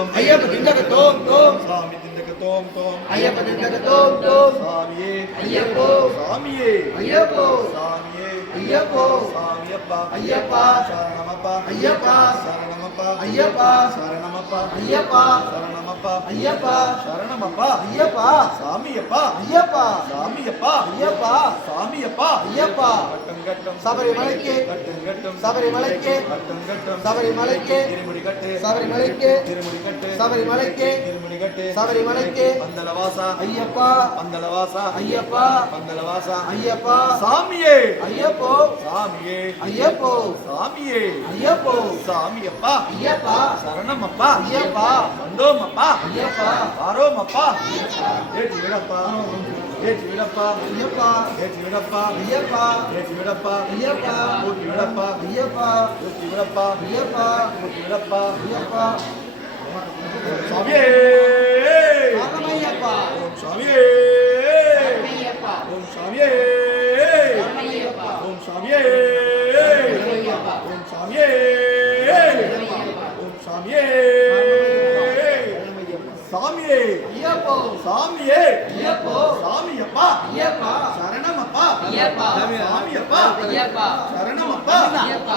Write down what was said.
தோம் ஐயப்ப திண்டக தோம் தோம். சாமி திண்டக தோம் தோம். ஐயப்ப திண்டக தோம் தோம். சாமியே. ஐயப்போ சாமியே. ஐயப்போ சாமியே. ஐயப்போ சாமியப்பா. ஐயப்பா சரணமப்பா. ஐயப்பா சரணமப்பா. ஐயப்பா சரணமப்பா. ஐயப்பா சரணமப்பா ஐயப்பா. சரணமப்பா. ஐயப்பா. சாமியப்பா. ஐயப்பா. சாமியப்பா. ஐயப்பா. சாமியப்பா. ஐயப்பா. சபரிமலைக்கு. சபரிமலைக்கு. சபரிமலைக்கு. திருமுடி கட்டு. சபரிமலைக்கு. திருமுடி கட்டு. சபரிமலைக்கு. திருமுடி கட்டு. சபரிமலைக்கு. பந்தலவாசா. ஐயப்பா. பந்தலவாசா. ஐயப்பா. பந்தலவாசா. ஐயப்பா. சாமியே. ஐயப்போ. சாமியே. ஐயப்போ. சாமியே. ஐயப்போ. சாமியப்பா. ஐயப்பா. சரணமப்பா. ஐயப்பா. வந்தோமப்பா ஐயப்பா வாரோமப்பா. ஏற்றி விடப்பா. ஏற்றி விடப்பா. ஐயப்பா. ஏற்றி விடப்பா. ஐயப்பா. ஏற்றி விடப்பா. ஐயப்பா. ஊற்றி விடப்பா. ஐயப்பா. ஊற்றி விடப்பா. ஐயப்பா. ஊற்றி விடப்பா. ஐயப்பா. சாமியே! சாமியே. ஐயப்போ சாமியே. ஐயப்போ சாமியப்பா. ஐயப்பா சரணமப்பா. ஐயப்பா சாமியப்பா. ஐயப்பா சரணமப்பா. ஐயப்பா